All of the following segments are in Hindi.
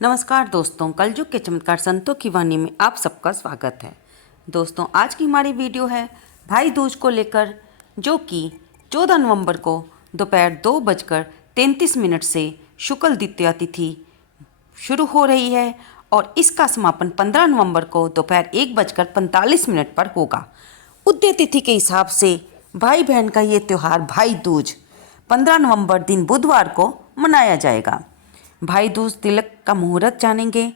नमस्कार दोस्तों, कलयुग के चमत्कार संतों की वाणी में आप सबका स्वागत है। दोस्तों, आज की हमारी वीडियो है भाई दूज को लेकर, जो कि 14 नवंबर को दोपहर 2:33 से शुक्ल द्वितीया तिथि शुरू हो रही है और इसका समापन 15 नवंबर को दोपहर 1:45 पर होगा। उदय तिथि के हिसाब से भाई बहन का ये त्यौहार भाई दूज 15 नवंबर दिन बुधवार को मनाया जाएगा। भाई दूज तिलक का मुहूर्त जानेंगे।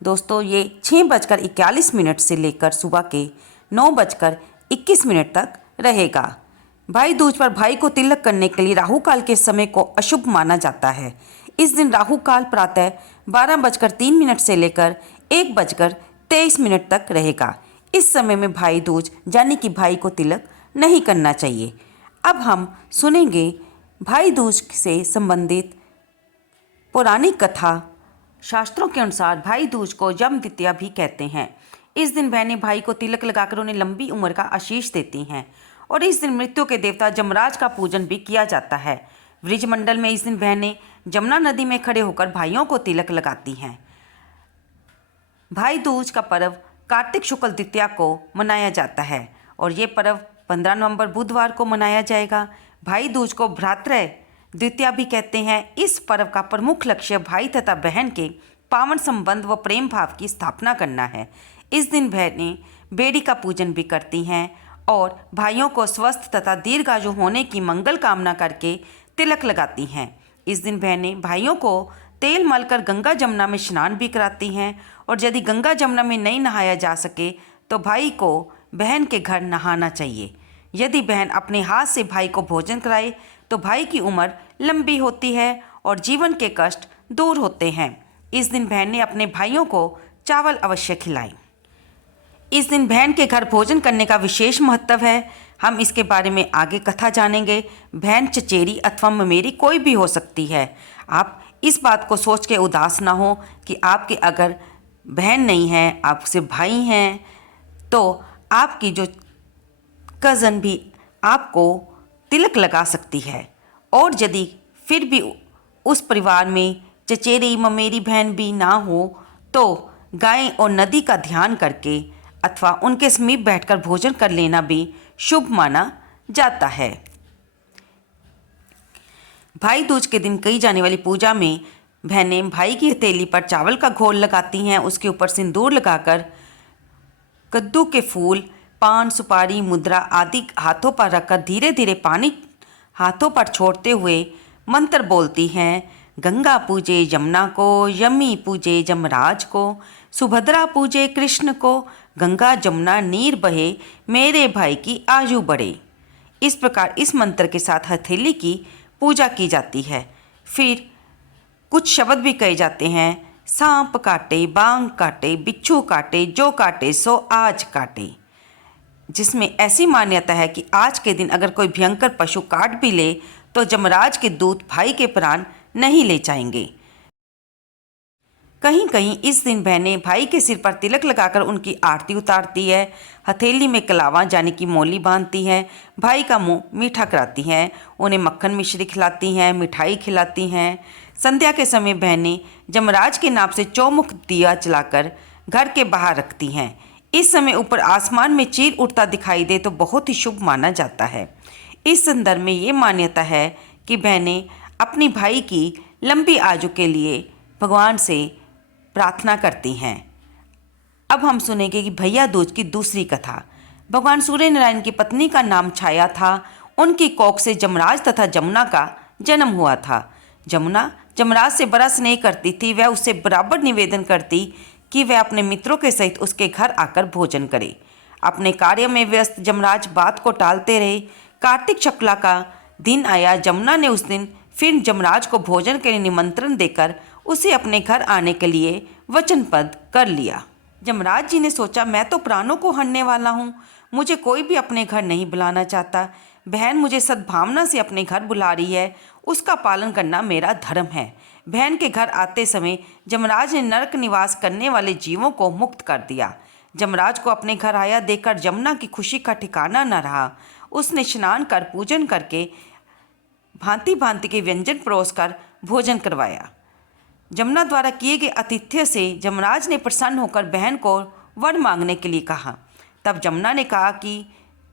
दोस्तों, ये 6:41 से लेकर सुबह के 9:21 तक रहेगा। भाई दूज पर भाई को तिलक करने के लिए राहु काल के समय को अशुभ माना जाता है। इस दिन राहु काल प्रातः 12:03 से लेकर 1:23 तक रहेगा। इस समय में भाई दूज यानी कि भाई को तिलक नहीं करना चाहिए। अब हम सुनेंगे भाई दूज से संबंधित पौराणिक कथा। शास्त्रों के अनुसार भाई दूज को यम द्वितीया भी कहते हैं। इस दिन बहनें भाई को तिलक लगाकर उन्हें लंबी उम्र का आशीष देती हैं और इस दिन मृत्यु के देवता जमराज का पूजन भी किया जाता है। ब्रिजमंडल में इस दिन बहनें जमुना नदी में खड़े होकर भाइयों को तिलक लगाती हैं। भाई दूज का पर्व कार्तिक शुक्ल द्वितीया को मनाया जाता है और ये पर्व 15 नवंबर बुधवार को मनाया जाएगा। भाई दूज को भ्रातृ द्वितीया भी कहते हैं। इस पर्व का प्रमुख लक्ष्य भाई तथा बहन के पावन संबंध व प्रेम भाव की स्थापना करना है। इस दिन बहनें बेड़ी का पूजन भी करती हैं और भाइयों को स्वस्थ तथा दीर्घायु होने की मंगल कामना करके तिलक लगाती हैं। इस दिन बहनें भाइयों को तेल मलकर गंगा जमुना में स्नान भी कराती हैं और यदि गंगा जमुना में नहीं नहाया जा सके तो भाई को बहन के घर नहाना चाहिए। यदि बहन अपने हाथ से भाई को भोजन कराए तो भाई की उम्र लंबी होती है और जीवन के कष्ट दूर होते हैं। इस दिन बहन ने अपने भाइयों को चावल अवश्य खिलाएं। इस दिन बहन के घर भोजन करने का विशेष महत्व है। हम इसके बारे में आगे कथा जानेंगे। बहन चचेरी अथवा ममेरी कोई भी हो सकती है। आप इस बात को सोच के उदास ना हो कि आपके अगर बहन नहीं है, आप सिर्फ भाई हैं, तो आपकी जो कज़न भी आपको तिलक लगा सकती है। और यदि फिर भी उस परिवार में चचेरी ममेरी बहन भी ना हो तो गाय और नदी का ध्यान करके अथवा उनके समीप बैठकर भोजन कर लेना भी शुभ माना जाता है। भाई दूज के दिन कही जाने वाली पूजा में बहनें भाई की हथेली पर चावल का घोल लगाती हैं। उसके ऊपर सिंदूर लगाकर कद्दू के फूल, पान, सुपारी, मुद्रा आदि हाथों पर रखकर धीरे धीरे पानी हाथों पर छोड़ते हुए मंत्र बोलती हैं। गंगा पूजे यमुना को, यमी पूजे जमराज को, सुभद्रा पूजे कृष्ण को, गंगा जमुना नीर बहे, मेरे भाई की आयु बढ़े। इस प्रकार इस मंत्र के साथ हथेली की पूजा की जाती है। फिर कुछ शब्द भी कहे जाते हैं। सांप काटे, बांग काटे, बिच्छू काटे, जो काटे सो आज काटे। जिसमें ऐसी मान्यता है कि आज के दिन अगर कोई भयंकर पशु काट भी ले तो जमराज के दूत भाई के प्राण नहीं ले जाएंगे। कहीं कहीं इस दिन बहनें भाई के सिर पर तिलक लगाकर उनकी आरती उतारती है। हथेली में कलावा यानी कि मोली बांधती हैं। भाई का मुंह मीठा कराती हैं। उन्हें मक्खन मिश्री खिलाती हैं, मिठाई खिलाती हैं। संध्या के समय बहनें जमराज के नाम से चौमुख दिया जलाकर घर के बाहर रखती हैं। इस समय ऊपर आसमान में चीर उठता दिखाई दे तो बहुत ही शुभ माना जाता है। इस संदर्भ में ये मान्यता है कि बहनें अपनी भाई की लंबी आयु के लिए भगवान से प्रार्थना करती हैं। अब हम सुनेंगे कि भैया दूज की दूसरी कथा। भगवान सूर्य नारायण की पत्नी का नाम छाया था। उनकी कोख से जमराज तथा जमुना का जन्म हुआ था। जमुना जमराज से बड़ा स्नेह करती थी। वह उससे बराबर निवेदन करती कि वह अपने मित्रों के सहित उसके घर आकर भोजन करे। अपने कार्य में व्यस्त जमराज बात को टालते रहे। कार्तिक शुक्ला का दिन आया। जमुना ने उस दिन फिर जमराज को भोजन के लिए निमंत्रण देकर उसे अपने घर आने के लिए वचनबद्ध कर लिया। जमराज जी ने सोचा, मैं तो प्राणों को हरने वाला हूँ, मुझे कोई भी अपने घर नहीं बुलाना चाहता। बहन मुझे सद्भावना से अपने घर बुला रही है, उसका पालन करना मेरा धर्म है। बहन के घर आते समय जमराज ने नरक निवास करने वाले जीवों को मुक्त कर दिया। जमराज को अपने घर आया देखकर जमुना की खुशी का ठिकाना न रहा। उसने स्नान कर पूजन करके भांति भांति के व्यंजन परोस कर भोजन करवाया। जमुना द्वारा किए गए आतिथ्य से यमराज ने प्रसन्न होकर बहन को वर मांगने के लिए कहा। तब जमुना ने कहा कि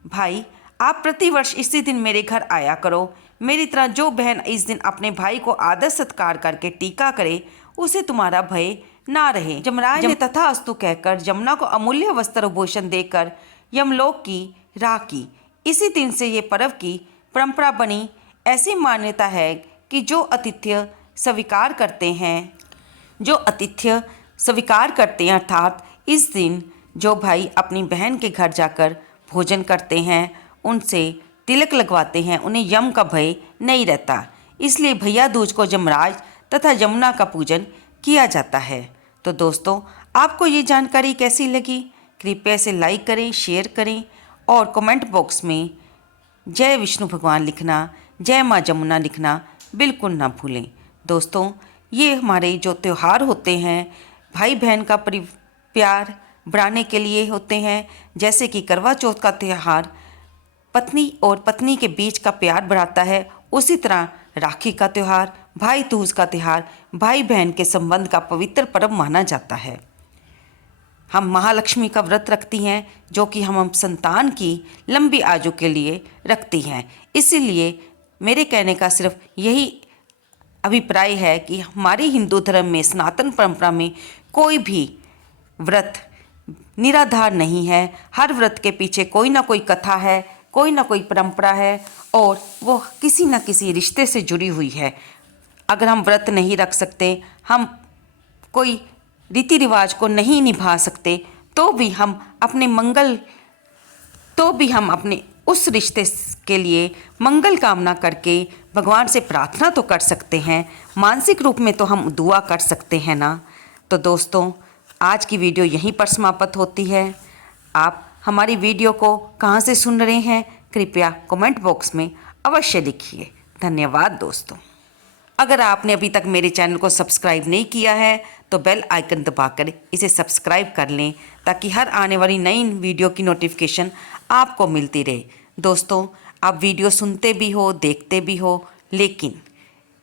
भाई, आप प्रतिवर्ष इसी दिन मेरे घर आया करो। मेरी तरह जो बहन इस दिन अपने भाई को आदर सत्कार करके टीका करे, उसे तुम्हारा भय ना रहे। यमराज ने तथास्तु कहकर जमुना को अमूल्य वस्त्र भूषण देकर यमलोक की राह की। इसी दिन से ये पर्व की परंपरा बनी। ऐसी मान्यता है कि जो आतिथ्य स्वीकार करते हैं अर्थात इस दिन जो भाई अपनी बहन के घर जाकर भोजन करते हैं, उनसे तिलक लगवाते हैं, उन्हें यम का भय नहीं रहता। इसलिए भैया दूज को यमराज तथा यमुना का पूजन किया जाता है। तो दोस्तों, आपको ये जानकारी कैसी लगी? कृपया इसे लाइक करें, शेयर करें और कमेंट बॉक्स में जय विष्णु भगवान लिखना, जय माँ जमुना लिखना बिल्कुल ना भूलें। दोस्तों, ये हमारे जो त्यौहार होते हैं भाई बहन का प्यार बढ़ाने के लिए होते हैं। जैसे कि करवा चौथ का त्यौहार पत्नी और पत्नी के बीच का प्यार बढ़ाता है, उसी तरह राखी का त्यौहार, भाई दूज का त्यौहार भाई बहन के संबंध का पवित्र पर्व माना जाता है। हम महालक्ष्मी का व्रत रखती हैं, जो कि हम संतान की लंबी आयु के लिए रखती हैं। इसीलिए मेरे कहने का सिर्फ यही अभिप्राय है कि हमारे हिंदू धर्म में, सनातन परंपरा में कोई भी व्रत निराधार नहीं है। हर व्रत के पीछे कोई ना कोई कथा है, कोई ना कोई परंपरा है और वो किसी न किसी रिश्ते से जुड़ी हुई है। अगर हम व्रत नहीं रख सकते, हम कोई रीति रिवाज को नहीं निभा सकते, तो भी हम अपने उस रिश्ते के लिए मंगल कामना करके भगवान से प्रार्थना तो कर सकते हैं। मानसिक रूप में तो हम दुआ कर सकते हैं ना। तो दोस्तों, आज की वीडियो यहीं पर समाप्त होती है। आप हमारी वीडियो को कहाँ से सुन रहे हैं, कृपया कमेंट बॉक्स में अवश्य लिखिए। धन्यवाद दोस्तों। अगर आपने अभी तक मेरे चैनल को सब्सक्राइब नहीं किया है तो बेल आइकन दबाकर इसे सब्सक्राइब कर लें, ताकि हर आने वाली नई वीडियो की नोटिफिकेशन आपको मिलती रहे। दोस्तों, आप वीडियो सुनते भी हो, देखते भी हो, लेकिन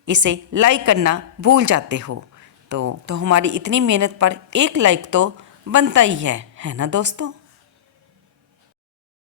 इसे लाइक करना भूल जाते हो। तो हमारी इतनी मेहनत पर एक लाइक तो बनता ही है ना दोस्तों।